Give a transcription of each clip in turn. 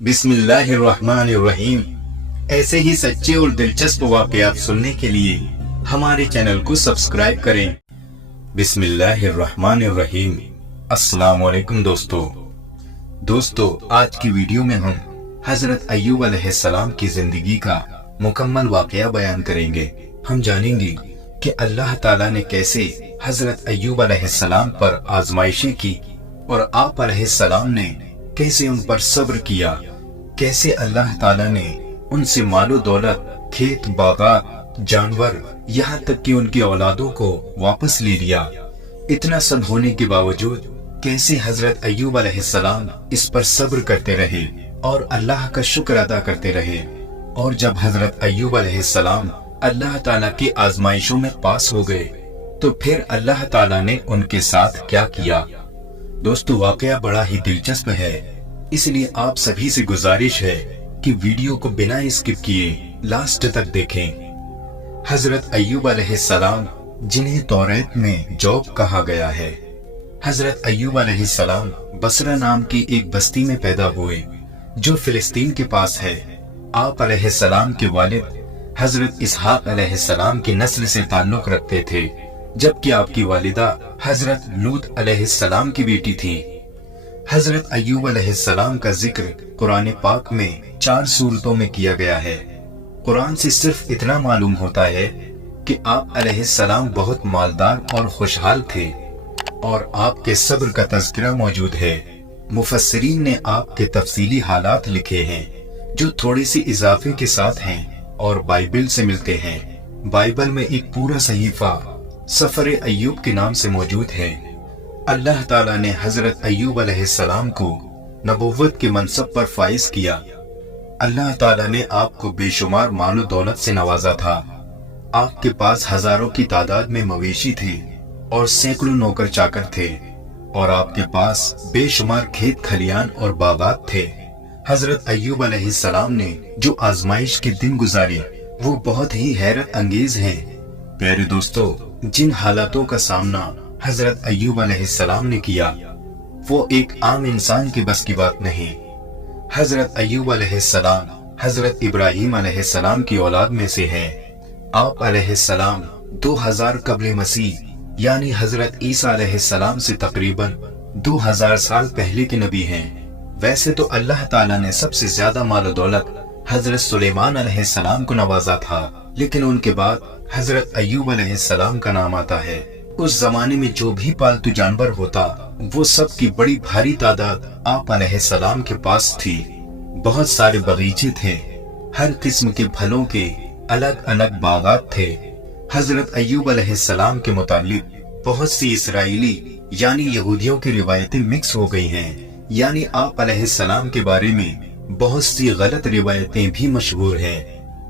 بسم اللہ الرحمن الرحیم۔ ایسے ہی سچے اور دلچسپ واقعات سننے کے لیے ہمارے چینل کو سبسکرائب کریں۔ بسم اللہ الرحمن الرحیم۔ السلام علیکم دوستو، آج کی ویڈیو میں ہم حضرت ایوب علیہ السلام کی زندگی کا مکمل واقعہ بیان کریں گے۔ ہم جانیں گے کہ اللہ تعالیٰ نے کیسے حضرت ایوب علیہ السلام پر آزمائشیں کی اور آپ علیہ السلام نے کیسے ان پر صبر کیا، کیسے اللہ تعالیٰ نے ان سے مال و دولت، کھیت باغات، جانور، یہاں تک کہ ان کی اولادوں کو واپس لے لیا۔ اتنا سب ہونے کے باوجود کیسے حضرت ایوب علیہ السلام اس پر صبر کرتے رہے اور اللہ کا شکر ادا کرتے رہے۔ اور جب حضرت ایوب علیہ السلام اللہ تعالیٰ کی آزمائشوں میں پاس ہو گئے تو پھر اللہ تعالیٰ نے ان کے ساتھ کیا کیا۔ دوستو، واقعہ بڑا ہی دلچسپ ہے، اس لیے آپ سبھی سے گزارش ہے کہ ویڈیو کو بنا اسکپ کیے لاسٹ تک دیکھیں۔ حضرت ایوب علیہ السلام، جنہیں توریت میں جوب کہا گیا ہے، حضرت ایوب علیہ السلام بصرہ نام کی ایک بستی میں پیدا ہوئے جو فلسطین کے پاس ہے۔ آپ علیہ السلام کے والد حضرت اسحاق علیہ السلام کی نسل سے تعلق رکھتے تھے، جبکہ آپ کی والدہ حضرت لوط علیہ السلام کی بیٹی تھی۔ حضرت ایوب علیہ السلام کا ذکر قرآن پاک میں 4 سورتوں میں کیا گیا ہے۔ قرآن سے صرف اتنا معلوم ہوتا ہے کہ آپ علیہ السلام بہت مالدار اور خوشحال تھے، اور آپ کے صبر کا تذکرہ موجود ہے۔ مفسرین نے آپ کے تفصیلی حالات لکھے ہیں جو تھوڑی سی اضافے کے ساتھ ہیں اور بائبل سے ملتے ہیں۔ بائبل میں ایک پورا صحیفہ سفر ایوب کے نام سے موجود ہے۔ اللہ تعالیٰ نے حضرت ایوب علیہ السلام کو نبوت کے منصب پر فائز کیا۔ اللہ تعالیٰ نے آپ کو بے شمار مال و دولت سے نوازا تھا۔ آپ کے پاس ہزاروں کی تعداد میں مویشی تھے اور سینکڑوں نوکر چاکر تھے، اور آپ کے پاس بے شمار کھیت کھلیان اور باغات تھے۔ حضرت ایوب علیہ السلام نے جو آزمائش کے دن گزارے وہ بہت ہی حیرت انگیز ہیں۔ پیارے دوستو، جن حالاتوں کا سامنا حضرت ایوب علیہ السلام نے کیا وہ ایک عام انسان کے بس کی بات نہیں۔ حضرت ایوب علیہ السلام حضرت ابراہیم علیہ السلام کی اولاد میں سے ہیں۔ آپ علیہ السلام 2000 قبل مسیح یعنی حضرت عیسیٰ علیہ السلام سے تقریباً 2000 سال پہلے کے نبی ہیں۔ ویسے تو اللہ تعالیٰ نے سب سے زیادہ مال و دولت حضرت سلیمان علیہ السلام کو نوازا تھا، لیکن ان کے بعد حضرت ایوب علیہ السلام کا نام آتا ہے۔ اس زمانے میں جو بھی پالتو جانور ہوتا وہ سب کی بڑی بھاری تعداد آپ علیہ السلام کے پاس تھی۔ بہت سارے باغیچے تھے، ہر قسم کے پھلوں کے الگ الگ باغات تھے۔ حضرت ایوب علیہ السلام کے متعلق بہت سی اسرائیلی یعنی یہودیوں کی روایتیں مکس ہو گئی ہیں، یعنی آپ علیہ السلام کے بارے میں بہت سی غلط روایتیں بھی مشہور ہیں۔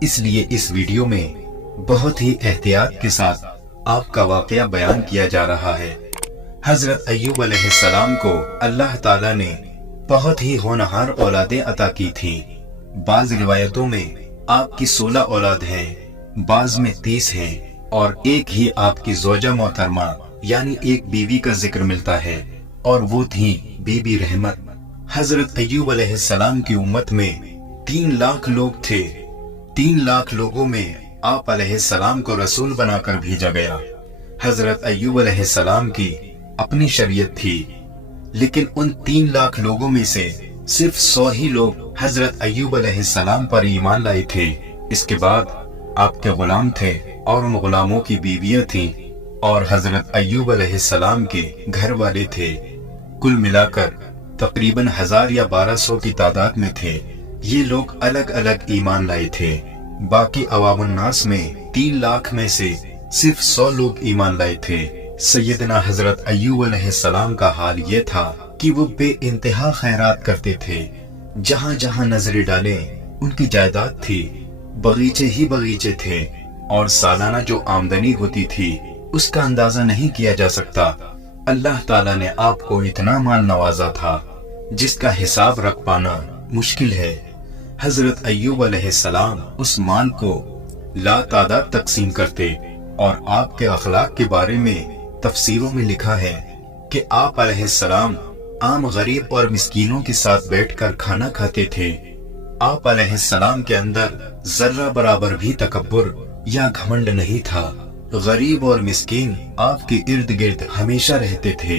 اس لیے اس ویڈیو میں بہت ہی احتیاط کے ساتھ آپ کا واقعہ بیان کیا جا رہا ہے۔ حضرت ایوب علیہ السلام کو اللہ تعالیٰ نے بہت ہی ہونہار اولادیں عطا کی تھیں۔ بعض روایتوں میں آپ کی 16 اولاد ہیں، بعض میں 30 ہیں، اور ایک ہی آپ کی زوجہ محترمہ یعنی ایک بیوی کا ذکر ملتا ہے، اور وہ تھی بی بی رحمت۔ حضرت ایوب علیہ السلام کی امت میں 3 لاکھ لوگ تھے۔ 3 لاکھ لوگوں میں آپ علیہ السلام کو رسول بنا کر بھیجا گیا۔ حضرت ایوب علیہ السلام کی اپنی شریعت تھی، لیکن ان 3 لاکھ لوگوں میں سے صرف 100 ہی لوگ حضرت ایوب علیہ السلام پر ایمان لائے تھے۔ اس کے بعد آپ کے غلام تھے اور ان غلاموں کی بیویاں تھیں، اور حضرت ایوب علیہ السلام کے گھر والے تھے۔ کل ملا کر تقریباً 1000 یا 1200 کی تعداد میں تھے۔ یہ لوگ الگ الگ ایمان لائے تھے۔ باقی عوام الناس میں 3 لاکھ میں سے صرف 100 لوگ ایمان لائے تھے۔ سیدنا حضرت ایوب علیہ السلام کا حال یہ تھا کہ وہ بے انتہا خیرات کرتے تھے۔ جہاں جہاں نظریں ڈالیں ان کی جائیداد تھی، باغیچے ہی باغیچے تھے، اور سالانہ جو آمدنی ہوتی تھی اس کا اندازہ نہیں کیا جا سکتا۔ اللہ تعالیٰ نے آپ کو اتنا مال نوازا تھا جس کا حساب رکھ پانا مشکل ہے۔ حضرت ایوب علیہ السلام اس مال کو لا تعداد تقسیم کرتے، اور آپ کے اخلاق کے بارے میں تفسیروں میں لکھا ہے کہ آپ علیہ السلام आम गरीब और मिस्कीनों के साथ बैठकर खाना खाते थे। आप अलैहिस्सलाम के अंदर जर्रा बराबर भी तकब्बुर या घमंड नहीं था। गरीब और मिस्कीन आपके इर्द गिर्द हमेशा रहते थे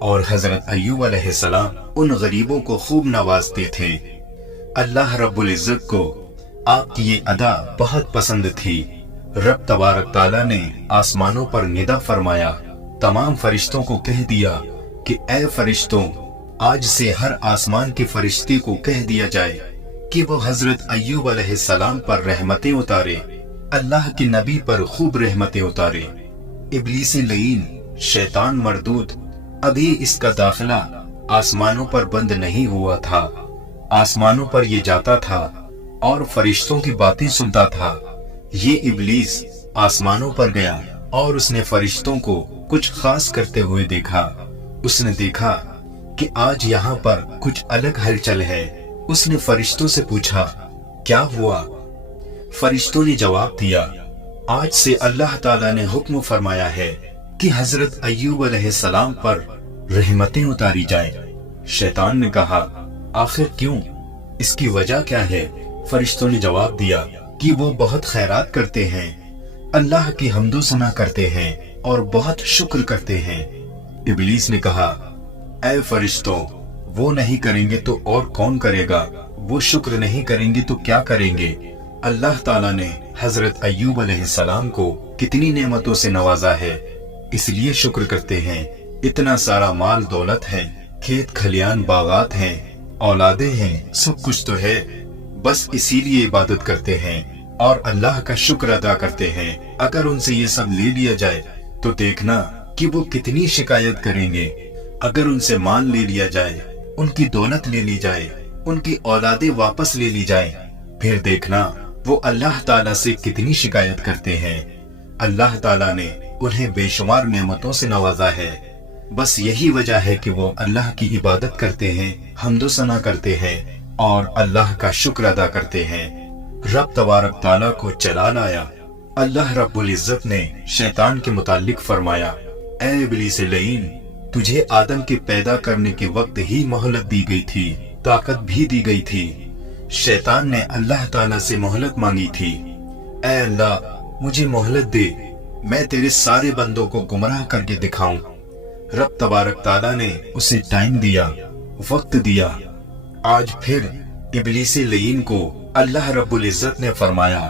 और हजरत अय्यूब अलैहिस्सलाम उन गरीबों को खूब नवाजते थे। अल्लाह रब्बुल इज्जत को आपकी ये अदा बहुत पसंद थी। रब तबारक ताला ने आसमानों पर निदा फरमाया, तमाम फरिश्तों को कह दिया कि ऐ फरिश्तों, आज से हर आसमान के फरिश्ते को कह दिया जाए कि वो हजरत अय्यूब अलैहिस्सलाम पर रहमतें उतारे, अल्लाह के नबी पर खूब रहमतें उतारे। इब्लीस लईन, शैतान मरदूद, अभी इसका दाखिला आसमानों पर बंद नहीं हुआ था। आसमानों पर ये जाता था और फरिश्तों की बातें सुनता था। ये इब्लीस आसमानों पर गया और उसने फरिश्तों को कुछ खास करते हुए देखा। उसने देखा कि आज यहाँ पर कुछ अलग हलचल है। उसने फरिश्तों से पूछा, क्या हुआ? फरिश्तों ने जवाब दिया, आज से अल्लाह ताला ने हुक्म फरमाया है कि हजरत अय्यूब अलैहिस्सलाम पर रहमतें उतारी जाए। शैतान ने कहा, आखिर क्यों? इसकी वजह क्या है? फरिश्तों ने जवाब दिया कि वो बहुत खैरात करते हैं, अल्लाह की हम्दो सना करते हैं और बहुत शुक्र करते हैं। इब्लीस ने कहा, ऐ फरिश्तों, वो नहीं करेंगे तो और कौन करेगा? वो शुक्र नहीं करेंगे तो क्या करेंगे? अल्लाह ताला ने हजरत अय्यूब अलैहिस्सलाम को कितनी नेमतों से नवाजा है, इसलिए शुक्र करते हैं। इतना सारा माल दौलत है, खेत खलियान बागात हैं, औलादे हैं, सब कुछ तो है, बस इसीलिए इबादत करते हैं और अल्लाह का शुक्र अदा करते हैं। अगर उनसे ये सब ले लिया जाए तो देखना कि वो कितनी शिकायत करेंगे। अगर उनसे माल ले लिया जाए, उनकी दौलत ले ली जाए, उनकी औलादे वापस ले ली जाए, फिर देखना वो अल्लाह ताला से कितनी शिकायत करते हैं। अल्लाह ताला ने उन्हें बेशुमार नेमतों से नवाजा है। बस यही वजह है कि वो अल्लाह की इबादत करते हैं, हम्दो सना करते हैं और अल्लाह का शुक्र अदा करते हैं। रब तबारक ताला को चला लाया। अल्लाह रब्बुल इज्जत ने शैतान के मुतालिक फरमाया, ऐ इब्लीस लईन, तुझे आदम के पैदा करने के वक्त ही मोहलत दी गई थी, ताकत भी दी गई थी। शैतान ने अल्लाह ताला से मोहलत मांगी थी, ऐ अल्लाह मुझे मोहलत दे, मैं तेरे सारे बंदों को गुमराह करके दिखाऊं। रब तबारक ताला ने उसे टाइम दिया, वक्त दिया। आज फिर इब्लीस लईन को अल्लाह रब्बुल इज्जत ने फरमाया,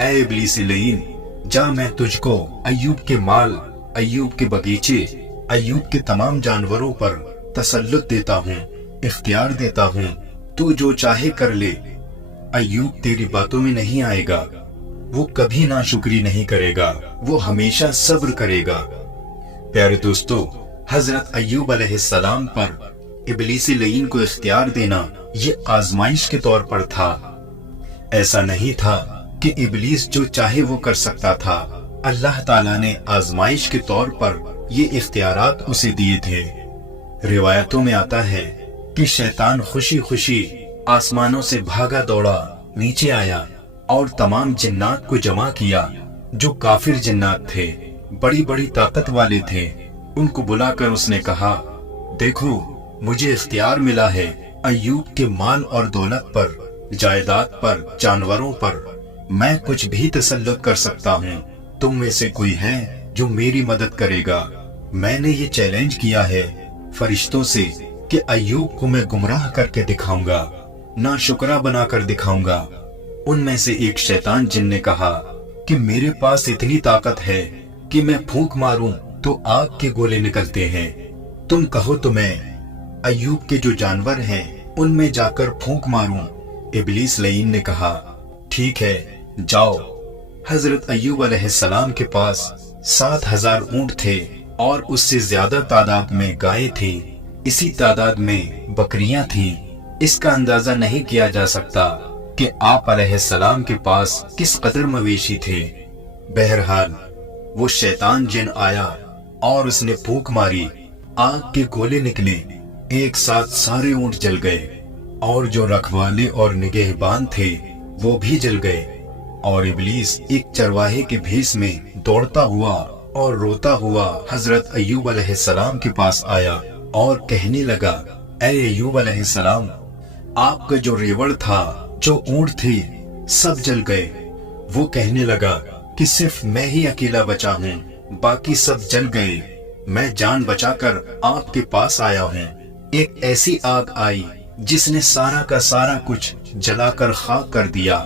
ऐ इब्लीस लईन, जा मैं तुझको अय्यूब के माल, अय्यूब के बगीचे, अय्यूब के तमाम जानवरों पर तसल्लुत देता हूँ, इख्तियार देता हूँ, तू जो चाहे कर ले। अय्यूब तेरी बातों में नहीं आएगा, वो कभी नाशुक्री नहीं करेगा, वो हमेशा सब्र करेगा। प्यारे दोस्तों, हजरत अय्यूब अलैहिस्सलाम पर इब्लीस लईन को इख्तियार देना ये आजमाइश के तौर पर था। ऐसा नहीं था कि इब्लीस जो चाहे वो कर सकता था। अल्लाह ताला ने आजमाइश के तौर पर ये इख्तियारात उसे दिए थे। रिवायतों में आता है कि शैतान खुशी खुशी आसमानों से भागा दौड़ा नीचे आया और तमाम जिन्नात को जमा किया जो काफिर जिन्नात थे, बड़ी बड़ी ताकत वाले थे। उनको बुलाकर उसने कहा, देखो मुझे इख्तियार मिला है अय्यूब के माल और दौलत पर, जायदाद पर, जानवरों पर, मैं कुछ भी तसल्लुत कर सकता हूँ। तुम में से कोई है जो मेरी मदद करेगा? मैंने ये चैलेंज किया है फरिश्तों से कि अय्यूब को मैं गुमराह करके दिखाऊंगा, नाशुक्रा बनाकर दिखाऊंगा। उनमें से एक शैतान जिन ने कहा कि मेरे पास इतनी ताकत है कि मैं फूंक मारूं तो आग के गोले निकलते हैं। तुम कहो तो मैं अय्यूब के जो जानवर हैं उनमें जाकर फूंक मारूं। इब्लीस लईन ने कहा, ठीक है, जाओ। हजरत अय्यूब अलैहिस्सलाम के पास 7,000 ऊंट थे और उससे ज्यादा तादाद में गायें थी, इसी तादाद में बकरियां थीं। इसका अंदाजा नहीं किया जा सकता कि आप अलैहिस्सलाम के पास किस कदर मवेशी थे। बहरहाल वो शैतान जिन आया और उसने फूंक मारी, आग के गोले निकले, एक साथ सारे ऊंट जल गए और जो रखवाले और निगहबान थे वो भी जल गए। और इब्लीस एक चरवाहे के भेष में दौड़ता हुआ और रोता हुआ हजरत अय्यूब अलैहिस्सलाम के पास आया और कहने लगा, ऐ अय्यूब अलैहिस्सलाम, आपका जो रेवड़ था, जो ऊंट थे, सब जल गए। वो कहने लगा कि सिर्फ मैं ही अकेला बचा हूँ, बाकी सब जल गए। मैं जान बचाकर आपके पास आया हूँ। एक ऐसी आग आई जिसने सारा का सारा कुछ जलाकर खाक कर दिया।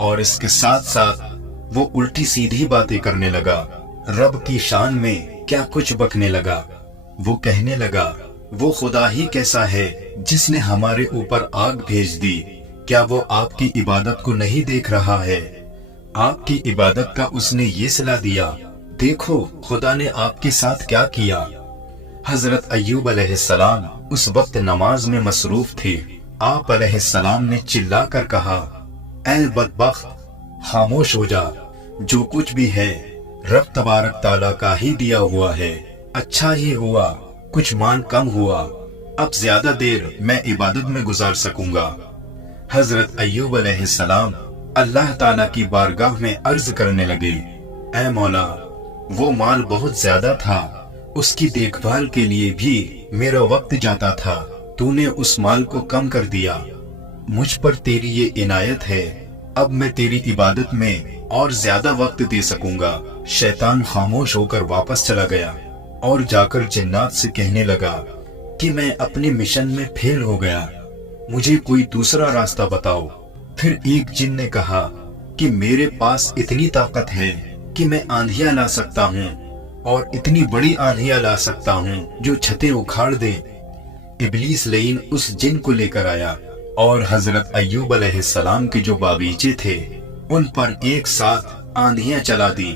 और इसके साथ साथ वो उल्टी सीधी बातें करने लगा, रब की शान में क्या कुछ बकने लगा। वो कहने लगा, वो खुदा ही कैसा है जिसने हमारे ऊपर आग भेज दी। क्या वो आपकी इबादत को नहीं देख रहा है? आपकी इबादत का उसने ये सिला दिया। देखो खुदा ने आपके साथ क्या किया। हजरत अय्यूब अलैहिस्सलाम उस वक्त नमाज में मसरूफ थे। आप अलैहिस्सलाम ने चिल्लाकर कहा, ऐ बदबख्त, खामोश हो जा। जो कुछ भी है रब तबारक ताला का ही दिया हुआ है। अच्छा ही हुआ कुछ मान कम हुआ, अब ज्यादा देर मैं इबादत में गुजार सकूंगा। हजरत अय्यूब अलैहिस्सलाम अल्लाह ताला की बारगाह में अर्ज करने लगे, ऐ मौला, वो माल बहुत ज्यादा था, उसकी देखभाल के लिए भी मेरा वक्त जाता था। तूने उस माल को कम कर दिया। मुझ पर तेरी ये इनायत है, अब मैं तेरी इबादत में और ज्यादा वक्त दे सकूंगा। शैतान खामोश होकर वापस चला गया और जाकर जिन्नात से कहने लगा कि मैं अपने मिशन में फेल हो गया, मुझे कोई दूसरा रास्ता बताओ। फिर एक जिन ने कहा कि मेरे पास इतनी ताकत है कि मैं आंधियां ला सकता हूँ और इतनी बड़ी आंधियां ला सकता हूँ जो छतें उखाड़ दे। इब्लीस लईन उस जिन को लेकर आया और हजरत अय्यूब अलैहिस्सलाम के जो बागीचे थे उन पर एक साथ आंधियां चला दी।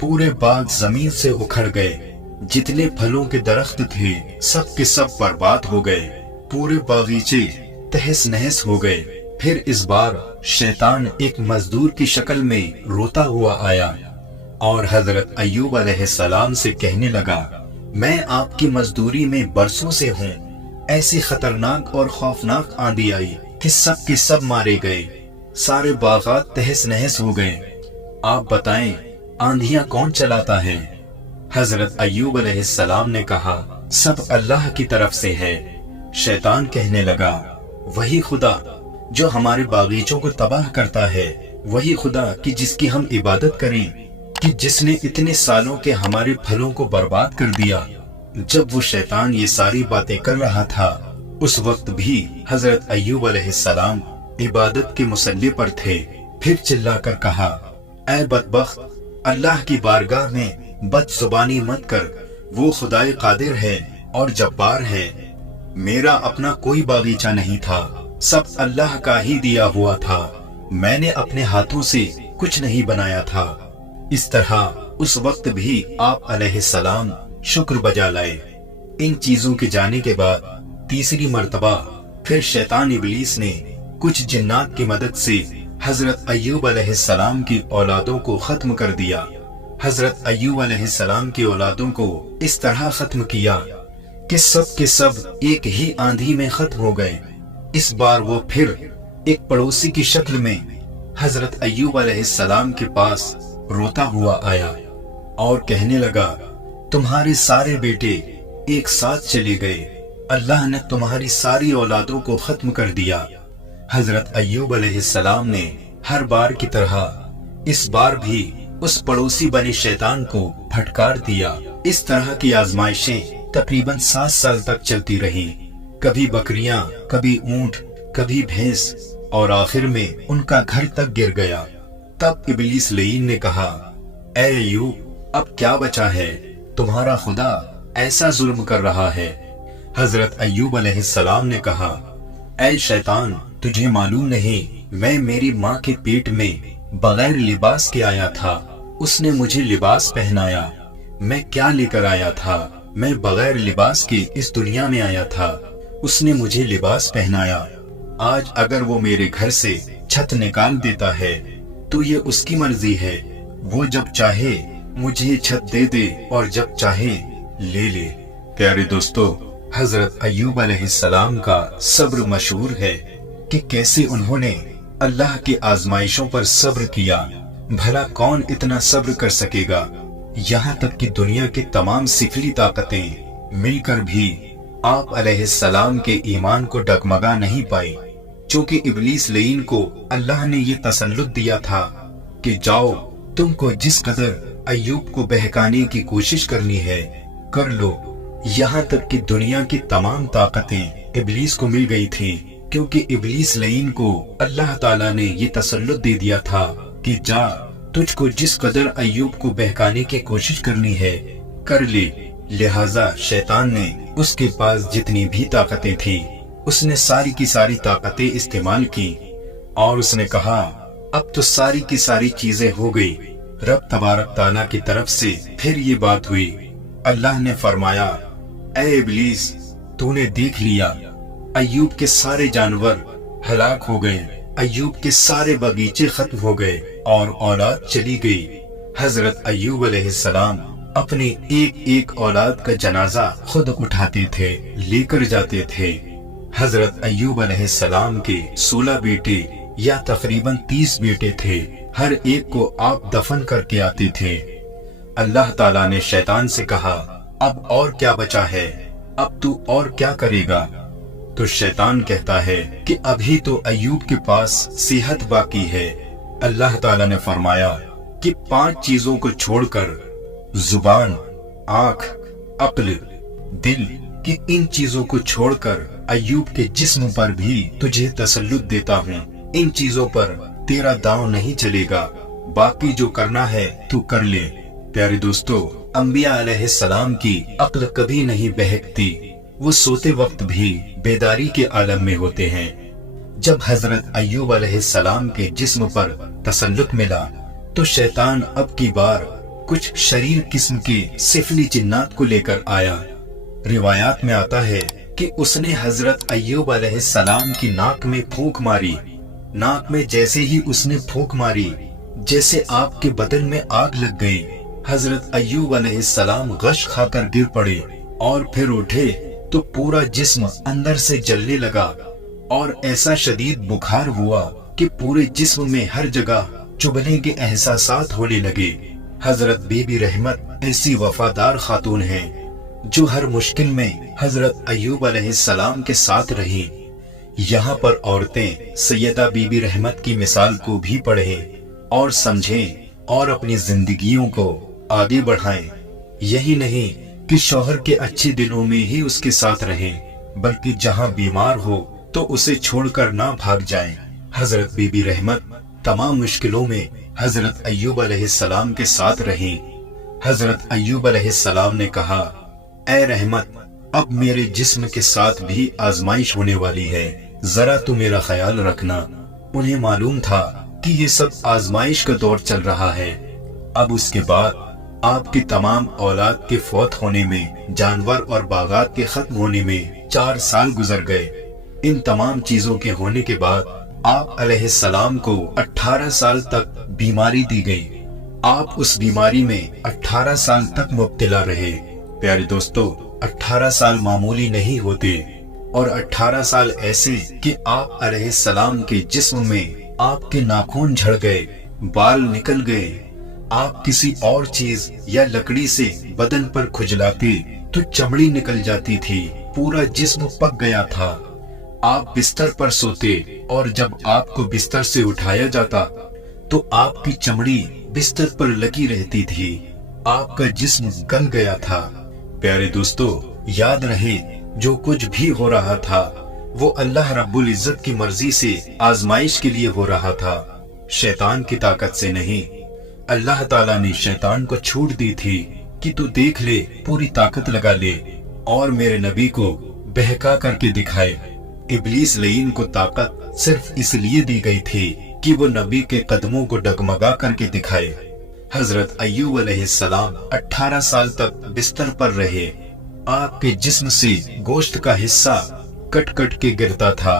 पूरे बाग जमीन से उखड़ गए। जितने फलों के दरख्त थे सब के सब बर्बाद हो गए। पूरे बागीचे तहस नहस हो गए। फिर इस बार शैतान एक मजदूर की शक्ल में रोता हुआ आया और हजरत अय्यूब अलैहिस्सलाम से कहने लगा, मैं आपकी मजदूरी में बरसों से हूँ। ऐसी खतरनाक और खौफनाक आंधी आई कि सब के सब मारे गए। सारे बागात तहस नहस हो गए। आप बताएं आंधियां कौन चलाता है? हजरत अय्यूब अलैहिस्सलाम ने कहा, सब अल्लाह की तरफ से है। शैतान कहने लगा, वही खुदा जो हमारे बागीचों को तबाह करता है, वही खुदा कि जिसकी हम इबादत करें, कि जिसने इतने सालों के हमारे फलों को बर्बाद कर दिया। जब वो शैतान ये सारी बातें कर रहा था उस वक्त भी हजरत अय्यूब अलैहिस्सलाम इबादत के मुसल्ले पर थे। फिर चिल्लाकर कहा, ऐ बदबख्त, अल्लाह की बारगाह में बदजुबानी मत कर। वो खुदाए कादिर है और जब्बार है। मेरा अपना कोई बागीचा नहीं था, सब अल्लाह का ही दिया हुआ था। मैंने अपने हाथों से कुछ नहीं बनाया था। इस तरह उस वक्त भी आप अलैहिस्सलाम शुक्र बजा लाए। इन चीजों के जाने के बाद तीसरी मर्तबा फिर शैतान इब्लीस ने कुछ जिन्नात की मदद से हजरत अय्यूब अलैहिस्सलाम की औलादों को खत्म कर दिया। हजरत अय्यूब अलैहिस्सलाम की औलादों को इस तरह खत्म किया कि सब के सब एक ही आंधी में खत्म हो गए। इस बार वो फिर एक पड़ोसी की शक्ल में हजरत अय्यूब अलैहिस्सलाम के पास रोता हुआ आया और कहने लगा, तुम्हारे सारे बेटे एक साथ चले गए। अल्लाह ने तुम्हारी सारी औलादों को खत्म कर दिया। हजरत अय्यूब अलैहिस्सलाम ने हर बार की तरह इस बार भी उस पड़ोसी बने शैतान को फटकार दिया। इस तरह की आजमाइशें तकरीबन 7 साल तक चलती रही। कभी बकरियां, कभी ऊंट, कभी भैंस और आखिर में उनका घर तक गिर गया। तब इब्लीस लईन ने कहा, ऐ अय्यूब, अब क्या बचा है? तुम्हारा खुदा ऐसा जुल्म कर रहा है। हजरत अय्यूब अलैहिस्सलाम ने कहा, ऐ शैतान, तुझे मालूम नहीं मैं मेरी माँ के पेट में बगैर लिबास के आया था। उसने मुझे लिबास पहनाया। मैं क्या लेकर आया था? मैं बगैर लिबास के इस दुनिया में आया था। उसने मुझे लिबास पहनाया। आज अगर वो मेरे घर से छत निकाल देता है तो ये उसकी मर्जी है। वो जब चाहे मुझे छत दे दे और जब चाहे ले ले। प्यारे दोस्तों, हजरत अय्यूब अलैहिस्सलाम का सब्र मशहूर है कि कैसे उन्होंने अल्लाह की आजमाइशों पर सब्र किया। भला कौन इतना सब्र कर सकेगा? यहाँ तक कि दुनिया की तमाम सिफली ताकतें मिलकर भी आप अलैहिस्सलाम के ईमान को डगमगा नहीं पाई, चूंकि इब्लीस लईन को अल्लाह ने ये तसल्लुत दिया था कि जाओ, तुमको जिस कदर अय्यूब को बहकाने की कोशिश करनी है कर लो। यहाँ तक कि दुनिया की तमाम ताकतें इब्लीस को मिल गई थी, क्योंकि इब्लीस लईन को अल्लाह ताला ने ये तसल्लुत दे दिया था कि जा, तुझको जिस कदर अय्यूब को बहकाने की कोशिश करनी है कर ले। लिहाजा शैतान ने उसके पास जितनी भी ताकतें थी उसने सारी की सारी ताकतें इस्तेमाल की और उसने कहा अब तो सारी की सारी चीजें हो गई। रब तबारक ताला की तरफ से फिर ये बात हुई। अल्लाह ने फरमाया, ऐ इब्लीस, तूने देख लिया अय्यूब के सारे जानवर हलाक हो गए, अय्यूब के सारे बगीचे खत्म हो गए और औलाद चली गई। हजरत अय्यूब अलैहिस्सलाम अपने एक एक औलाद का जनाजा खुद उठाते थे, लेकर जाते थे। हजरत अय्यूब अलैहिस्सलाम के 16 बेटे या तकरीबन 30 बेटे थे, हर एक को आप दफन करके आते थे। अल्लाह ताला ने शैतान से कहा, अब और क्या बचा है, अब तू और क्या करेगा? तो शैतान कहता है कि अभी तो अय्यूब के पास सेहत बाकी है। अल्लाह ताला ने फरमाया कि 5 चीजों को छोड़कर, जुबान, आंख, अक्ल, दिल की इन चीजों को छोड़कर अय्यूब के जिस्म पर भी तुझे तसल्लुत देता हूँ। इन चीजों पर तेरा दांव नहीं चलेगा, बाकी जो करना है तू कर ले। प्यारे दोस्तों, अंबिया अलैहिस्सलाम की अक्ल कभी नहीं बहकती, वो सोते वक्त भी बेदारी के आलम में होते हैं। जब हजरत अय्यूब अलैहिस्सलाम के जिस्म पर तसल्लुत मिला तो शैतान अब की बार कुछ शरीर किस्म के सिफली जिन्नात को लेकर आया। रिवायात में आता है कि उसने हजरत अय्यूब अलैहिस्सलाम की नाक में फूंक मारी। नाक में जैसे ही उसने फूंक मारी, जैसे आपके बदन में आग लग गई। हजरत अय्यूब अलैहिस्सलाम गश खाकर गिर पड़े और फिर उठे तो पूरा जिस्म अंदर से जलने लगा और ऐसा शदीद बुखार हुआ कि पूरे जिस्म में हर जगह चुभने के एहसासात होने लगे। हजरत बीबी रहमत ऐसी वफादार खातून हैं जो हर मुश्किल में हजरत अय्यूब अलैहिस्सलाम के साथ रही। यहाँ पर औरतें सैयदा बीबी रहमत की मिसाल को भी पढ़ें और समझें और अपनी जिंदगियों को आगे बढ़ाएं। यही नहीं कि शौहर के अच्छे दिनों में ही उसके साथ रहें, बल्कि जहाँ बीमार हो तो उसे छोड़कर ना भाग जाएं। हजरत बीबी रहमत तमाम मुश्किलों में हजरत अय्यूब अलैहिस्सलाम के साथ रही। हजरत अय्यूब अलैहिस्सलाम ने कहा, ऐ रहमत, अब मेरे जिस्म के साथ भी आजमाइश होने वाली है, जरा तू मेरा ख्याल रखना। उन्हें मालूम था कि ये सब आजमाइश का दौर चल रहा है। अब उसके बाद आपकी तमाम औलाद के फौत होने में, जानवर और बागात के खत्म होने में 4 साल गुजर गए। इन तमाम चीजों के होने के बाद आप अलैहिस्सलाम को 18 साल तक बीमारी दी गई। आप उस बीमारी में 18 साल तक मुब्तला रहे। प्यारे दोस्तों, 18 साल मामूली नहीं होते, और 18 साल ऐसे कि आप अलैहिस्सलाम के जिस्म में आपके नाखून झड़ गए, बाल निकल गए। आप किसी और चीज या लकड़ी से बदन पर खुजलाते तो चमड़ी निकल जाती थी, पूरा जिस्म पक गया था। आप बिस्तर पर सोते और जब आपको बिस्तर से उठाया जाता तो आपकी चमड़ी बिस्तर पर लगी रहती थी, आपका जिस्म गल गया था। प्यारे दोस्तों, याद रहे जो कुछ भी हो रहा था वो अल्लाह रब्बुल इज्जत की मर्जी से आजमाइश के लिए हो रहा था, शैतान की ताकत से नहीं। अल्लाह ताला ने शैतान को छूट दी थी कि तू देख ले, पूरी ताकत लगा ले और मेरे नबी को बहका करके दिखाए। इब्लीस लईन को ताकत सिर्फ इसलिए दी गई थी कि वो नबी के कदमों को डगमगा करके दिखाए। हजरत अय्यूब अलैहिस्सलाम 18 साल तक बिस्तर पर रहे। आपके जिस्म से गोश्त का हिस्सा कट कट के गिरता था।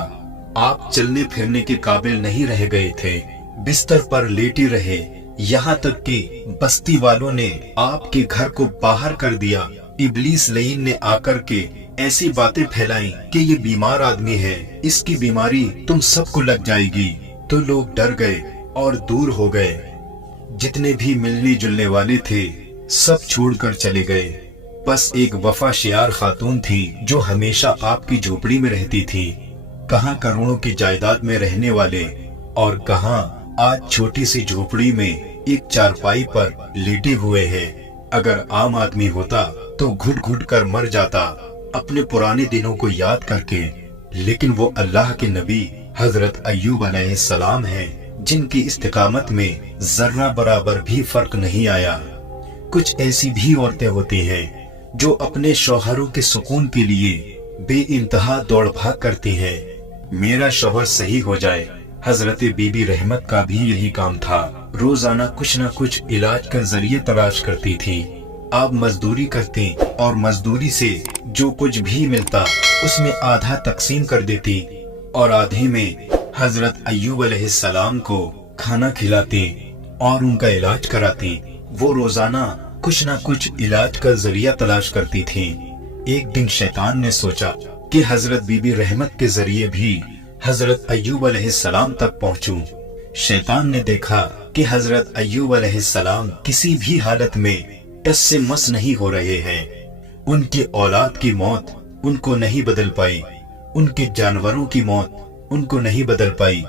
आप चलने फिरने के काबिल नहीं रह गए थे, बिस्तर पर लेटे रहे। यहाँ तक कि बस्ती वालों ने आपके घर को बाहर कर दिया। इब्लीस लईन ने आकर के ऐसी बातें फैलाई कि ये बीमार आदमी है, इसकी बीमारी तुम सबको लग जाएगी। तो लोग डर गए और दूर हो गए। जितने भी मिलने जुलने वाले थे सब छोड़कर चले गए। बस एक वफाशियार खातून थी जो हमेशा आपकी झोपड़ी में रहती थी। कहाँ करोड़ों की जायदाद में रहने वाले और कहाँ आज छोटी सी झोपड़ी में एक चारपाई पर लेटे हुए हैं। अगर आम आदमी होता तो घुट घुट कर मर जाता अपने पुराने दिनों को याद करके, लेकिन वो अल्लाह के नबी हजरत अय्यूब अलैहिस्सलाम हैं, जिनकी इस्तिकामत में जर्रा बराबर भी फर्क नहीं आया। कुछ ऐसी भी औरतें होती हैं जो अपने शौहरों के सुकून के लिए बेइंतहा दौड़ भाग करती हैं। मेरा शौहर सही हो जाए, हजरत बीबी रहमत का भी यही काम था। रोजाना कुछ न कुछ इलाज का जरिए तलाश करती थी। आप मजदूरी करती और मजदूरी से जो कुछ भी मिलता उसमें आधा तकसीम कर देती और आधे में हजरत अय्यूब अलैहिस्सलाम को खाना खिलाती और उनका इलाज कराती। वो रोजाना कुछ न कुछ इलाज का जरिया तलाश करती थी। एक दिन शैतान ने सोचा कि हजरत बीबी रहमत के जरिए भी हजरत अय्यूब अलैहिस्सलाम तक पहुंचूं। शैतान ने देखा कि हजरत अय्यूब अलैहिस्सलाम किसी भी हालत में टस से मस नहीं हो रहे हैं। उनकी औलाद की मौत उनको नहीं बदल पाई, उनके जानवरों की मौत उनको नहीं बदल पाई,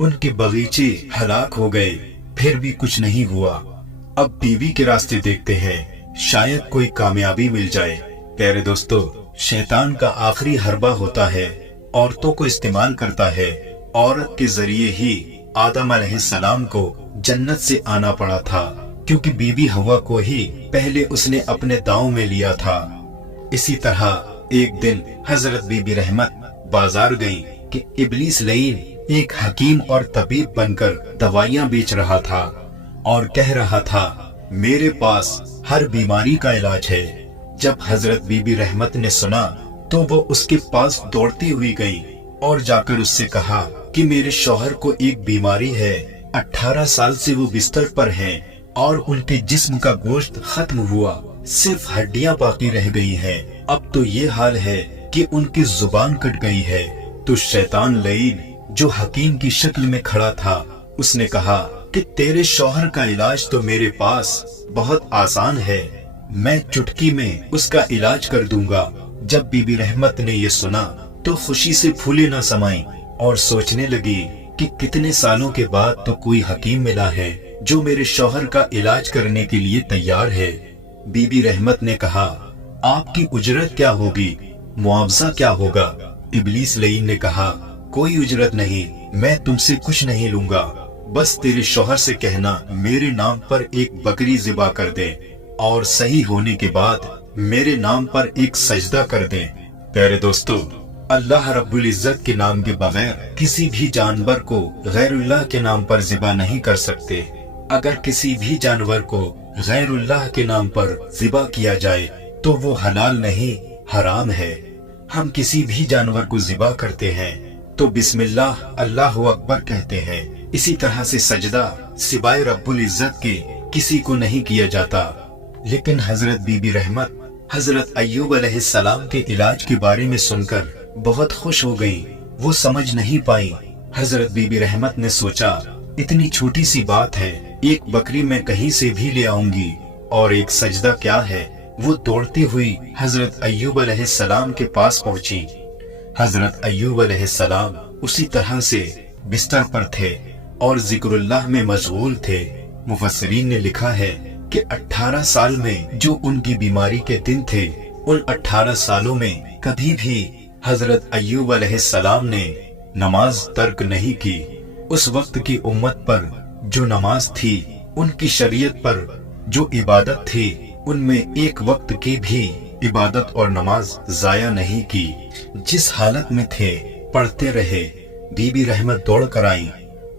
उनके बगीचे हलाक हो गए, फिर भी कुछ नहीं हुआ। अब बीवी के रास्ते देखते हैं, शायद कोई कामयाबी मिल जाए। प्यारे दोस्तों, शैतान का आखिरी हरबा होता है, औरतों को इस्तेमाल करता है। औरत के जरिए ही आदम अलैहिस्सलाम को जन्नत से आना पड़ा था, क्योंकि बीबी हवा को ही पहले उसने अपने दांव में लिया था। इसी तरह एक दिन हजरत बीबी रहमत बाजार गई कि इब्लीस लईन एक हकीम और तबीब बनकर दवाइयां बेच रहा था और कह रहा था, मेरे पास हर बीमारी का इलाज है। जब हजरत बीबी रहमत ने सुना तो वो उसके पास दौड़ती हुई गई और जाकर उससे कहा कि मेरे शौहर को एक बीमारी है, 18 साल से वो बिस्तर पर हैं और उनके जिस्म का गोश्त खत्म हुआ, सिर्फ हड्डियां बाकी रह गई हैं। अब तो ये हाल है कि उनकी जुबान कट गई है। तो शैतान लईन जो हकीम की शक्ल में खड़ा था, उसने कहा कि तेरे शौहर का इलाज तो मेरे पास बहुत आसान है, मैं चुटकी में उसका इलाज कर दूंगा। जब बीबी रहमत ने ये सुना तो खुशी से फूले न समाई और सोचने लगी कि कितने सालों के बाद तो कोई हकीम मिला है जो मेरे शौहर का इलाज करने के लिए तैयार है। बीबी रहमत ने कहा, आपकी उजरत क्या होगी, मुआवजा क्या होगा? इब्लीस लईन ने कहा, कोई उजरत नहीं, मैं तुमसे कुछ नहीं लूंगा, बस तेरे शौहर से कहना मेरे नाम पर एक बकरी ज़िबा कर दे और सही होने के बाद मेरे नाम पर एक सजदा कर दें। प्यारे दोस्तों, अल्लाह रब्बुल इज्जत के नाम के बगैर किसी भी जानवर को गैरुल्लाह के नाम पर ज़िबा नहीं कर सकते। अगर किसी भी जानवर को गैरुल्लाह के नाम पर ज़िबा किया जाए तो वो हलाल नहीं, हराम है। हम किसी भी जानवर को ज़िबा करते हैं तो बिस्मिल्लाह अल्लाहु अकबर कहते हैं। इसी तरह से सजदा सिवाय रब्बुल इज्जत के किसी को नहीं किया जाता। लेकिन हजरत बीबी रहमत हजरत अय्यूब अलैहिस्सलाम के इलाज के बारे में सुनकर बहुत खुश हो गई। वो समझ नहीं पाई। हजरत बीबी रहमत ने सोचा, इतनी छोटी सी बात है, एक बकरी मैं कहीं से भी ले आऊंगी और एक सजदा क्या है। वो दौड़ती हुई हजरत अय्यूब अलैहिस्सलाम के पास पहुंची। हजरत अय्यूब अलैहिस्सलाम उसी तरह से बिस्तर पर थे और जिक्रुल्लाह में मशगूल थे। मुफस्सिरीन ने लिखा है कि 18 साल में जो उनकी बीमारी के दिन थे, उन 18 सालों में कभी भी हजरत अय्यूब अलैहिस्सलाम ने नमाज तर्क नहीं की। उस वक्त की उम्मत पर जो नमाज थी, उनकी शरीयत पर जो इबादत थी, उनमें एक वक्त की भी इबादत और नमाज जाया नहीं की। जिस हालत में थे पढ़ते रहे। बीबी रहमत दौड़ कर आई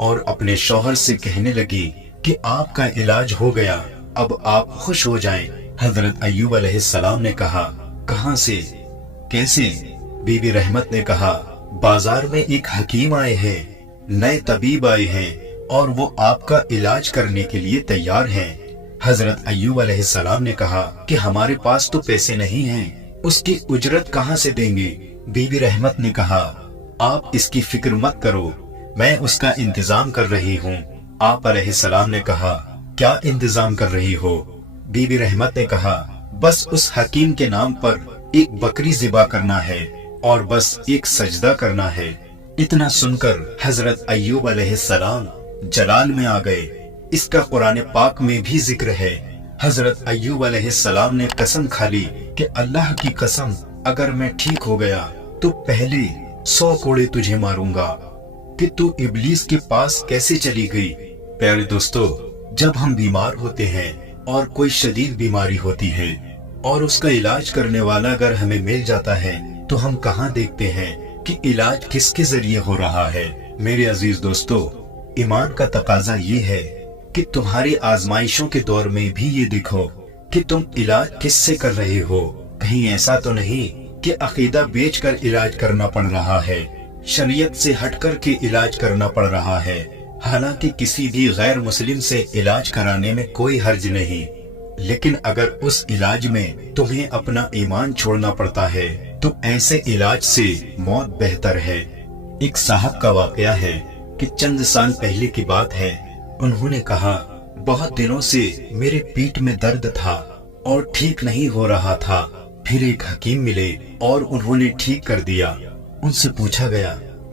और अपने शौहर से कहने लगी कि आपका इलाज हो गया, अब आप खुश हो जाएं। हजरत अय्यूब अलैहिस्सलाम ने कहा, कहां से, कैसे? बीबी रहमत ने कहा, बाजार में एक हकीम आए हैं, नए तबीब आए हैं और वो आपका इलाज करने के लिए तैयार हैं। हजरत अय्यूब अलैहिस्सलाम ने कहा कि हमारे पास तो पैसे नहीं हैं, उसकी उजरत कहां से देंगे? बीबी रहमत ने कहा, आप इसकी फिक्र मत करो, मैं उसका इंतजाम कर रही हूँ। आप अलैहिस्सलाम ने कहा, क्या इंतजाम कर रही हो? बीबी रहमत ने कहा, बस उस हकीम के नाम पर एक बकरी ज़िबा करना है और बस एक सजदा करना है। इतना सुनकर हजरत अय्यूब अलैहिस्सलाम जलाल में आ गए। इसका कुरान पाक में भी जिक्र है। हजरत अय्यूब अलैहिस्सलाम ने कसम खा ली कि अल्लाह की कसम, अगर मैं ठीक हो गया तो पहले 100 कोड़े तुझे मारूंगा कि तू इब्लीस के पास कैसे चली गई। प्यारे दोस्तों, जब हम बीमार होते हैं और कोई शदीद बीमारी होती है और उसका इलाज करने वाला अगर हमें मिल जाता है तो हम कहाँ देखते हैं कि इलाज किसके जरिए हो रहा है। मेरे अजीज दोस्तों, ईमान का तकाजा ये है कि तुम्हारी आजमाइशों के दौर में भी ये देखो कि तुम इलाज किससे कर रहे हो। कहीं ऐसा तो नहीं कि अकीदा बेचकर इलाज करना पड़ रहा है, शरीयत से हटकर के इलाज करना पड़ रहा है। हालांकि किसी भी गैर मुस्लिम से इलाज कराने में कोई हर्ज नहीं, लेकिन अगर उस इलाज में तुम्हें अपना ईमान छोड़ना पड़ता है तो ऐसे इलाज से मौत बेहतर है। एक साहब का वाकया है कि चंद साल पहले की बात है। उन्होंने कहा, बहुत दिनों से मेरे पीठ में दर्द था और ठीक नहीं हो रहा था। फिर एक हकीम मिले और उन्होंने ठीक कर दिया। उनसे पूछा गया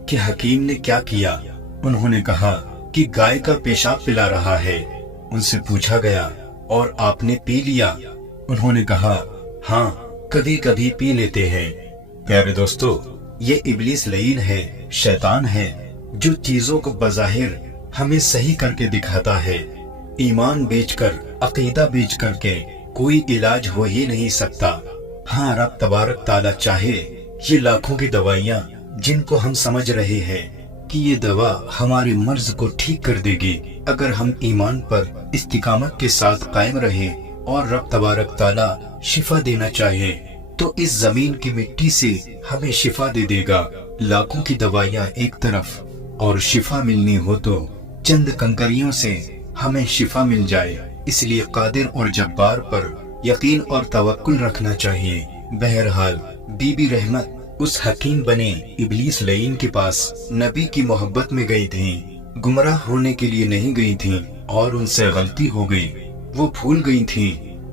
कि हकीम ने क्या किया। उन्होंने कहा कि गाय का पेशाब पिला रहा है। उनसे पूछा गया, और आपने पी लिया? उन्होंने कहा, हाँ, कभी कभी पी लेते हैं। प्यारे दोस्तों, ये इब्लीस लईन है, शैतान है, जो चीजों को बज़ाहिर हमें सही करके दिखाता है। ईमान बेचकर, अकीदा बेच करके कोई इलाज हो ही नहीं सकता। हाँ, रब तबारक ताला चाहे ये लाखों की दवाइयाँ जिनको हम समझ रहे हैं कि ये दवा हमारे मर्ज को ठीक कर देगी, अगर हम ईमान पर इस्तिकामत के साथ कायम रहे और रब तबारक ताला शिफा देना चाहे तो इस जमीन की मिट्टी से हमें शिफा दे देगा। लाखों की दवाइयाँ एक तरफ और शिफा मिलनी हो तो चंद कंकरियों से हमें शिफा मिल जाए। इसलिए कादिर और जब्बार पर यकीन और तवक्कुल रखना चाहिए। बहरहाल बीबी रहमत उस हकीम बने इब्लीस लईन के पास नबी की मोहब्बत में गई थी, गुमराह होने के लिए नहीं गई थी और उनसे गलती हो गई। वो भूल गई थी,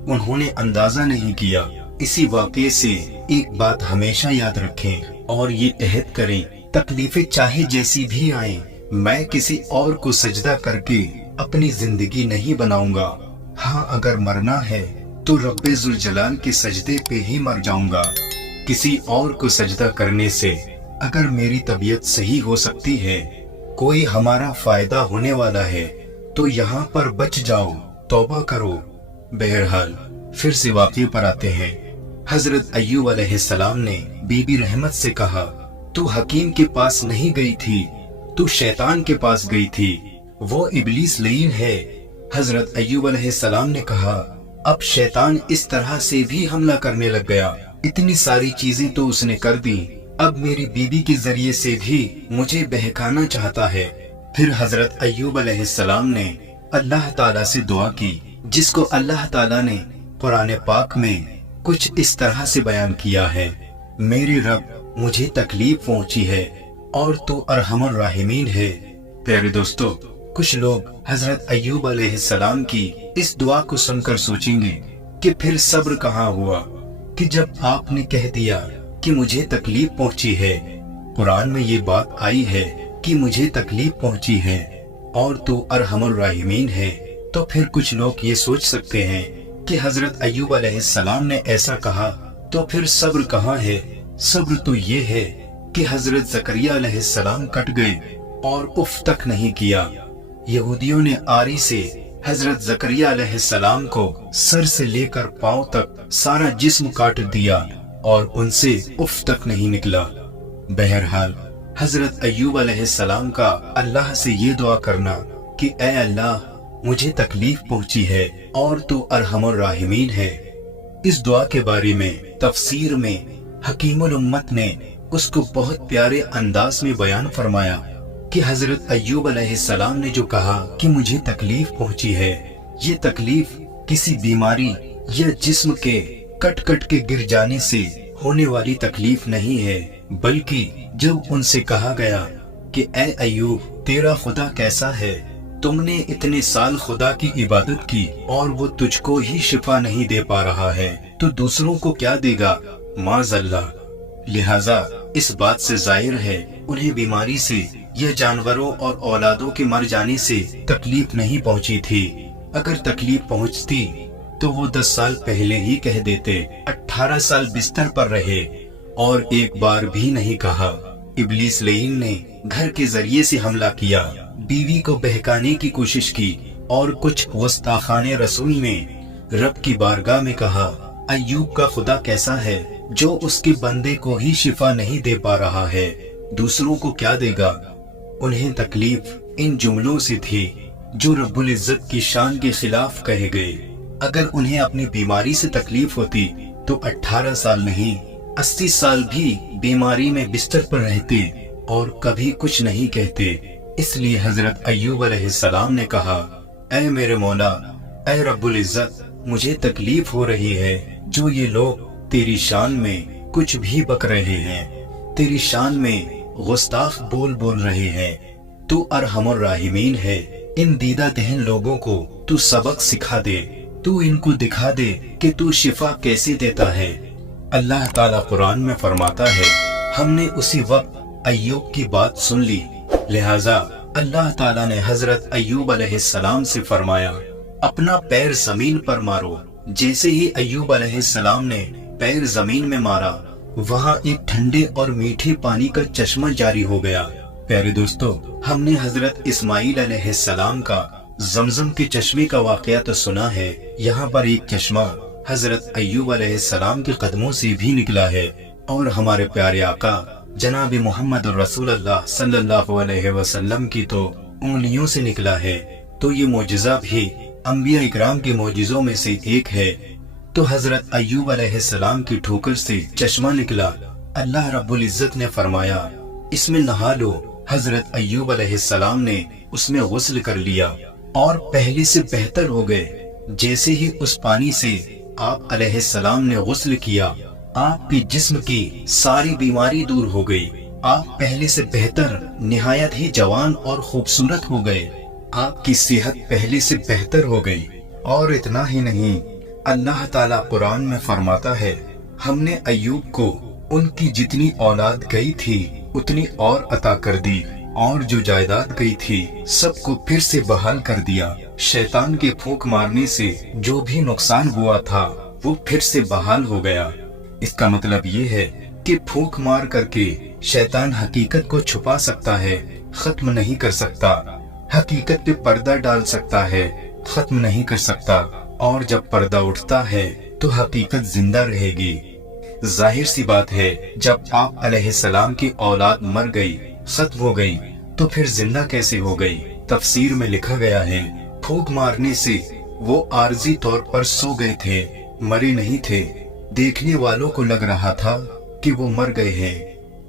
उन्होंने अंदाजा नहीं किया। इसी वाक़ये से एक बात हमेशा याद रखें और ये अहद करें, तकलीफें चाहे जैसी भी आए, मैं किसी और को सजदा करके अपनी जिंदगी नहीं बनाऊंगा। हाँ, अगर मरना है तो रब्बे जुल जलाल के सजदे पे ही मर जाऊंगा। किसी और को सजदा करने से अगर मेरी तबीयत सही हो सकती है, कोई हमारा फायदा होने वाला है, तो यहाँ पर बच जाओ, तौबा करो। बहरहाल फिर से वाक़ये पर आते हैं। हजरत अय्यूब अलैहिस्सलाम ने बीबी रहमत से कहा, तू हकीम के पास नहीं गई थी, तू शैतान के पास गई थी, वो इब्लीस लईन है। हजरत अय्यूब अलैहिस्सलाम ने कहा, अब शैतान इस तरह से भी हमला करने लग गया। इतनी सारी चीजें तो उसने कर दी, अब मेरी बीबी के जरिए से भी मुझे बहकाना चाहता है। फिर हजरत अय्यूब अलैहिस्सलाम ने अल्लाह ताला से दुआ की, जिसको अल्लाह ताला ने कुरान पाक में कुछ इस तरह से बयान किया है, मेरे रब, मुझे तकलीफ पहुंची है और तू अरहमुर राहिमीन है। प्यारे दोस्तों, कुछ लोग हजरत अय्यूब अलैहिस्सलाम की इस दुआ को सुनकर सोचेंगे कि फिर सब्र कहाँ हुआ कि जब आपने कह दिया कि मुझे तकलीफ पहुंची है। कुरान में ये बात आई है कि मुझे तकलीफ पहुंची है और तू अरहमुर राहिमीन है, तो फिर कुछ लोग ये सोच सकते हैं कि हजरत अय्यूब अलैहिस्सलाम ने ऐसा कहा तो फिर सब्र कहाँ है। सब्र तो ये है कि हजरत ज़करिया अलैहिस्सलाम कट गए और उफ तक नहीं किया। यहूदियों ने आरी से हजरत ज़करिया अलैहिस्सलाम को सर से लेकर पांव तक सारा जिस्म काट दिया और उनसे उफ तक नहीं निकला। बहरहाल हजरत अय्यूब अलैहिस्सलाम का अल्लाह से ये दुआ करना कि ए अल्लाह, मुझे तकलीफ पहुंची है और तू अरहमुर राहिमीन है। इस दुआ के बारे में तफसीर में हकीमुल उम्मत ने उसको बहुत प्यारे अंदाज में बयान फरमाया कि हजरत अय्यूब अलैहिस्सलाम ने जो कहा कि मुझे तकलीफ पहुंची है, ये तकलीफ किसी बीमारी या जिस्म के कट कट के गिर जाने से होने वाली तकलीफ नहीं है, बल्कि जब उनसे कहा गया कि ए अय्यूब, तेरा खुदा कैसा है, تم نے اتنے سال خدا کی عبادت کی اور وہ تجھ کو ہی شفا نہیں دے پا رہا ہے تو دوسروں کو کیا دے گا؟ معاذ اللہ۔ لہذا اس بات سے ظاہر ہے انہیں بیماری سے یا جانوروں اور اولادوں کے مر جانے سے تکلیف نہیں پہنچی تھی۔ اگر تکلیف پہنچتی تو وہ 10 سال پہلے ہی کہہ دیتے۔ 18 سال بستر پر رہے اور ایک بار بھی نہیں کہا۔ ابلیس لعین نے گھر کے ذریعے سے حملہ کیا، بیوی کو بہکانے کی کوشش کی اور کچھ گستاخان رسول نے رب کی بارگاہ میں کہا، ایوب کا خدا کیسا ہے جو اس کے بندے کو ہی شفا نہیں دے پا رہا ہے، دوسروں کو کیا دے گا؟ انہیں تکلیف ان جملوں سے تھی جو رب العزت کی شان کے خلاف کہے گئے۔ اگر انہیں اپنی بیماری سے تکلیف ہوتی تو 18 سال نہیں 80 سال بھی بیماری میں بستر پر رہتے اور کبھی کچھ نہیں کہتے۔ اس لیے حضرت ایوب علیہ السلام نے کہا، اے میرے مولا، اے رب العزت، مجھے تکلیف ہو رہی ہے جو یہ لوگ تیری شان میں کچھ بھی بک رہے ہیں، تیری شان میں گستاخ بول رہے ہیں۔ تو ارحم الراحمین ہے، ان دیدہ دہن لوگوں کو تو سبق سکھا دے، تو ان کو دکھا دے کہ تو شفا کیسے دیتا ہے۔ اللہ تعالیٰ قرآن میں فرماتا ہے، ہم نے اسی وقت ایوب کی بات سن لی، لہٰذا اللہ تعالیٰ نے حضرت ایوب علیہ السلام سے فرمایا، اپنا پیر زمین پر مارو۔ جیسے ہی ایوب علیہ السلام نے پیر زمین میں مارا، وہاں ایک ٹھنڈے اور میٹھے پانی کا چشمہ جاری ہو گیا۔ پیارے دوستو، ہم نے حضرت اسماعیل علیہ السلام کا زمزم کے چشمے کا واقعہ تو سنا ہے، یہاں پر ایک چشمہ حضرت ایوب علیہ السلام کے قدموں سے بھی نکلا ہے اور ہمارے پیارے آقا جناب محمد رسول اللہ صلی اللہ علیہ وسلم کی تو انگلیوں سے نکلا ہے۔ تو یہ معجزہ بھی انبیاء اکرام کے معجزوں میں سے ایک ہے۔ تو حضرت ایوب علیہ السلام کی ٹھوکر سے چشمہ نکلا، اللہ رب العزت نے فرمایا اس میں نہا لو۔ حضرت ایوب علیہ السلام نے اس میں غسل کر لیا اور پہلے سے بہتر ہو گئے۔ جیسے ہی اس پانی سے آپ علیہ السلام نے غسل کیا، آپ کے جسم کی ساری بیماری دور ہو گئی، آپ پہلے سے بہتر نہایت ہی جوان اور خوبصورت ہو گئے، آپ کی صحت پہلے سے بہتر ہو گئی۔ اور اتنا ہی نہیں، اللہ تعالیٰ قرآن میں فرماتا ہے، ہم نے ایوب کو ان کی جتنی اولاد گئی تھی اتنی اور عطا کر دی، اور جو جائیداد گئی تھی سب کو پھر سے بحال کر دیا۔ شیطان کے پھونک مارنے سے جو بھی نقصان ہوا تھا وہ پھر سے بحال ہو گیا۔ اس کا مطلب یہ ہے کہ پھونک مار کر کے شیطان حقیقت کو چھپا سکتا ہے، ختم نہیں کر سکتا، حقیقت پہ پردہ ڈال سکتا ہے، ختم نہیں کر سکتا، اور جب پردہ اٹھتا ہے تو حقیقت زندہ رہے گی۔ ظاہر سی بات ہے، جب آپ علیہ السلام کی اولاد مر گئی، ختم ہو گئی، تو پھر زندہ کیسے ہو گئی؟ تفسیر میں لکھا گیا ہے، پھونک مارنے سے وہ عارضی طور پر سو گئے تھے، مرے نہیں تھے، دیکھنے والوں کو لگ رہا تھا کہ وہ مر گئے ہیں،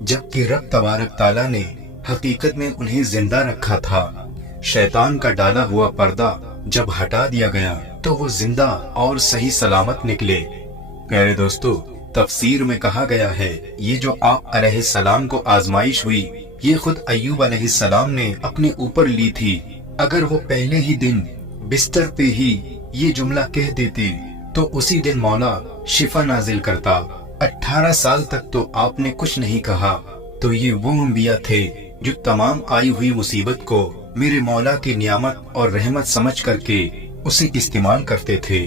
جبکہ رب تبارک تعالیٰ نے حقیقت میں انہیں زندہ رکھا تھا۔ شیطان کا ڈالا ہوا پردہ جب ہٹا دیا گیا تو وہ زندہ اور صحیح سلامت نکلے۔ پیارے دوستو، تفسیر میں کہا گیا ہے، یہ جو آپ علیہ السلام کو آزمائش ہوئی، یہ خود ایوب علیہ السلام نے اپنے اوپر لی تھی۔ اگر وہ پہلے ہی دن بستر پہ ہی یہ جملہ کہہ دیتے تو اسی دن مولا شفا نازل کرتا۔ 18 سال تک تو آپ نے کچھ نہیں کہا، تو یہ وہ انبیاء تھے جو تمام آئی ہوئی مصیبت کو میرے مولا کی نعمت اور رحمت سمجھ کر کے اسے استعمال کرتے تھے۔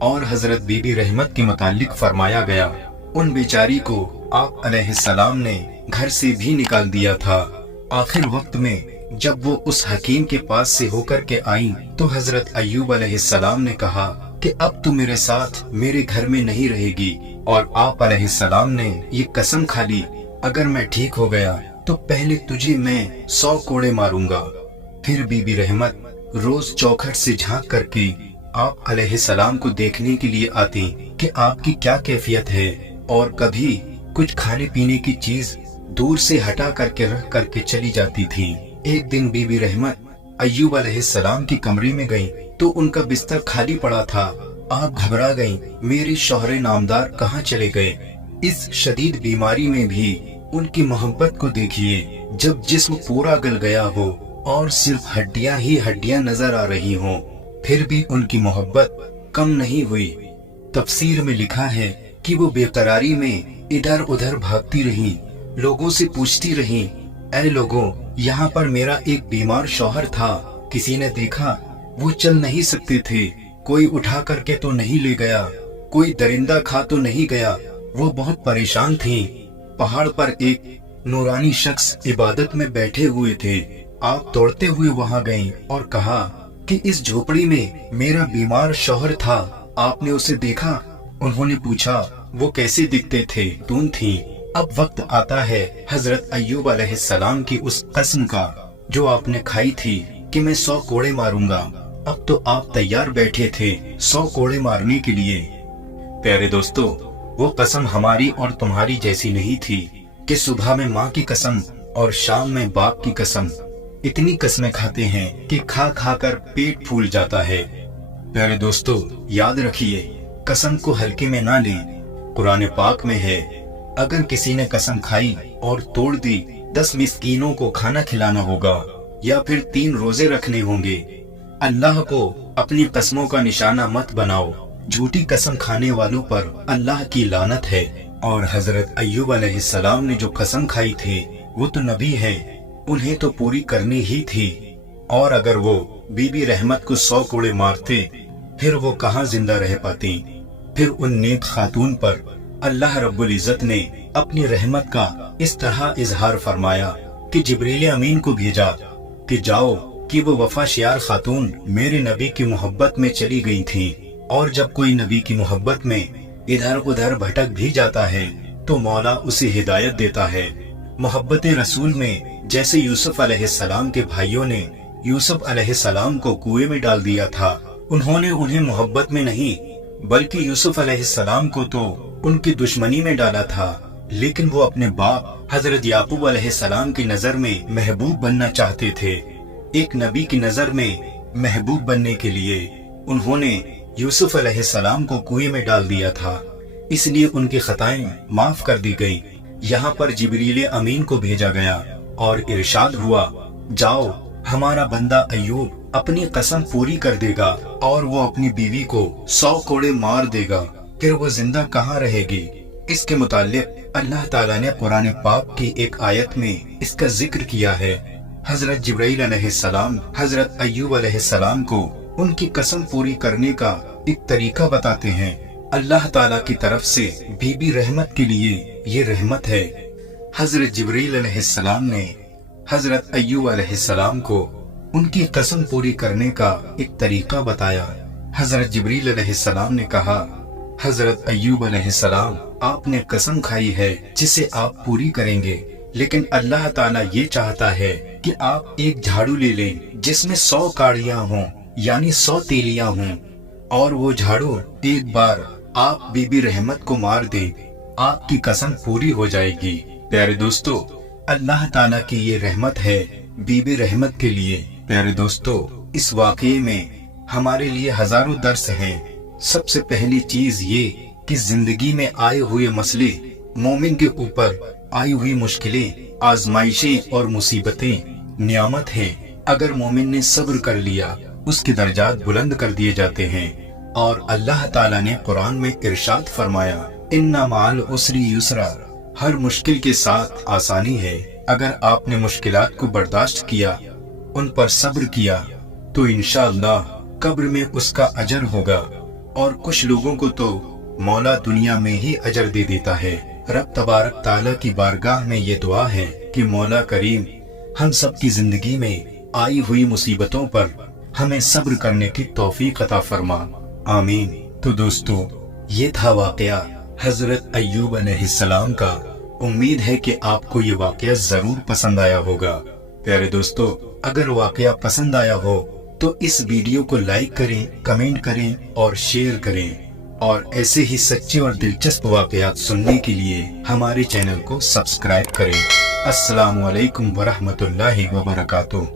اور حضرت بی بی رحمت کے متعلق فرمایا گیا، ان بیچاری کو آپ علیہ السلام نے گھر سے بھی نکال دیا تھا۔ آخر وقت میں جب وہ اس حکیم کے پاس سے ہو کر کے آئیں تو حضرت ایوب علیہ السلام نے کہا کہ اب تو میرے ساتھ میرے گھر میں نہیں رہے گی، اور آپ علیہ السلام نے یہ قسم کھا لی، اگر میں ٹھیک ہو گیا تو پہلے تجھے میں 100 کوڑے ماروں گا۔ پھر بی بی رحمت روز چوکھٹ سے جھانک کر کے آپ علیہ السلام کو دیکھنے کے لیے آتی کہ آپ کی کیا کیفیت ہے، اور کبھی کچھ کھانے پینے کی چیز دور سے ہٹا کر کے رکھ کر کے چلی جاتی تھی۔ ایک دن بی بی رحمت ایوب علیہ السلام کی کمرے میں گئیں تو ان کا بستر خالی پڑا تھا۔ آپ گھبرا گئیں، میرے شوہر نامدار کہاں چلے گئے؟ اس شدید بیماری میں بھی ان کی محبت کو دیکھیے، جب جسم پورا گل گیا ہو اور सिर्फ हड्डियां ही हड्डियां नजर आ रही हों, फिर भी उनकी मोहब्बत कम नहीं हुई। तफसीर में लिखा है कि वो बेकरारी में इधर उधर भागती रहीं, लोगों से पूछती रहीं, ऐ लोगों, यहाँ पर मेरा एक बीमार शौहर था, किसी ने देखा? वो चल नहीं सकते थे, कोई उठा करके तो नहीं ले गया, कोई दरिंदा खा तो नहीं गया। वो बहुत परेशान थी। पहाड़ पर एक नूरानी शख्स इबादत में बैठे हुए थे। आप दौड़ते हुए वहां गए और कहा कि इस झोपड़ी में मेरा बीमार शौहर था, आपने उसे देखा? उन्होंने पूछा, वो कैसे दिखते थे? खून थी। अब वक्त आता है हजरत अय्यूब अलैहिस्सलाम की उस कसम का जो आपने खाई थी कि मैं 100 कोड़े मारूंगा। अब तो आप तैयार बैठे थे 100 कोड़े मारने के लिए। प्यारे दोस्तों, वो कसम हमारी और तुम्हारी जैसी नहीं थी कि सुबह में माँ की कसम और शाम में बाप की कसम। इतनी कसमें खाते हैं कि खा खा कर पेट फूल जाता है। प्यारे दोस्तों, याद रखिए, कसम को हल्के में ना लें। कुरान पाक में है, अगर किसी ने कसम खाई और तोड़ दी, 10 मिस्कीनों को खाना खिलाना होगा या फिर 3 रोजे रखने होंगे। अल्लाह को अपनी कसमों का निशाना मत बनाओ। झूठी कसम खाने वालों पर अल्लाह की लानत है। और हजरत अय्यूब अलैहिस्सलाम ने जो कसम खाई थी, वो तो नबी है, उन्हें तो पूरी करनी ही थी। और अगर वो बीबी रहमत को 100 कोड़े मारते, फिर वो कहाँ जिंदा रह पाती। फिर उन नेक खातून पर अल्लाह रब्बुल इज्जत ने अपनी रहमत का इस तरह इजहार फरमाया कि जिब्रील अमीन को भेजा कि जाओ कि वो वफाशियार खातून मेरे नबी की मोहब्बत में चली गई थी। और जब कोई नबी की मोहब्बत में इधर उधर भटक भी जाता है तो मौला उसे हिदायत देता है। मोहब्बत रसूल में जैसे यूसुफ अलैहिस्सलाम के भाइयों ने यूसुफ अलैहिस्सलाम को कुएं में डाल दिया था, उन्होंने उन्हें मोहब्बत में नहीं बल्कि यूसुफ अलैहिस्सलाम को तो उनकी दुश्मनी में डाला था। लेकिन वो अपने बाप हजरत याकूब अलैहिस्सलाम की नजर में महबूब बनना चाहते थे। एक नबी की नजर में महबूब बनने के लिए उन्होंने यूसुफ अलैहिस्सलाम को कुएं में डाल दिया था, इसलिए उनकी खताएं माफ कर दी गई। यहाँ पर जिब्रील अमीन को भेजा गया और इरशाद हुआ, जाओ, हमारा बंदा अय्यूब अपनी कसम पूरी कर देगा और वो अपनी बीवी को 100 कोड़े मार देगा, फिर वो जिंदा कहाँ रहेगी। इसके मुताल्लिक अल्लाह ताला ने कुरान पाक की एक आयत में इसका जिक्र किया है। हजरत जिब्राइल अलैहिस्सलाम हजरत अय्यूब अलैहिस्सलाम को उनकी कसम पूरी करने का एक तरीका बताते हैं। अल्लाह ताला की तरफ से बीबी रहमत के लिए ये रहमत है। हजरत जिब्राइल अलैहिस्सलाम ने हजरत अय्यूब अलैहिस्सलाम को उनकी कसम पूरी करने का एक तरीका बताया। हजरत जिब्राइल अलैहिस्सलाम ने कहा, हजरत अय्यूब अलैहिस्सलाम, आपने कसम खाई है जिसे आप पूरी करेंगे, लेकिन अल्लाह ताला ये चाहता है कि आप एक झाड़ू ले लें जिसमें 100 काड़ियां हों, यानी 100 तीलियां हों, और वो झाड़ू एक बार आप बीबी रहमत को मार दें, आपकी कसम पूरी हो जाएगी। प्यारे दोस्तों, अल्लाह ताला की ये रहमत है बीबी रहमत के लिए। प्यारे दोस्तों, इस वाकये में हमारे लिए हजारों दर्स हैं। सबसे पहली चीज ये कि जिंदगी में आए हुए मसले, मोमिन के ऊपर आई हुई मुश्किलें, आजमाइशें और मुसीबतें नियामत हैं। अगर मोमिन ने सब्र कर लिया, उसके दर्जात बुलंद कर दिए जाते हैं। और अल्लाह ताला ने कुरान में इरशाद फरमाया, इन्ना माल उसरी युसरा, हर मुश्किल के साथ आसानी है। अगर आपने मुश्किलात को बर्दाश्त किया, उन पर सब्र किया, तो इंशाअल्लाह कब्र में उसका अजर होगा। और कुछ लोगों को तो मौला दुनिया में ही अजर दे देता है। रब तबारक ताला की बारगाह में ये दुआ है कि मौला करीम हम सब की जिंदगी में आई हुई मुसीबतों पर हमें सब्र करने की तौफीक अता फरमा। आमीन। तो दोस्तों, ये था वाकया हजरत अय्यूब अलैहिस्सलाम का। उम्मीद है कि आपको ये वाकया जरूर पसंद आया होगा। प्यारे दोस्तों, अगर वाकया पसंद आया हो तो इस वीडियो को लाइक करें, कमेंट करें और शेयर करें। और ऐसे ही सच्चे और दिलचस्प वाकयात सुनने के लिए हमारे चैनल को सब्सक्राइब करें। अस्सलामु अलैकुम वरहमतुल्लाहि वबरकातुहू।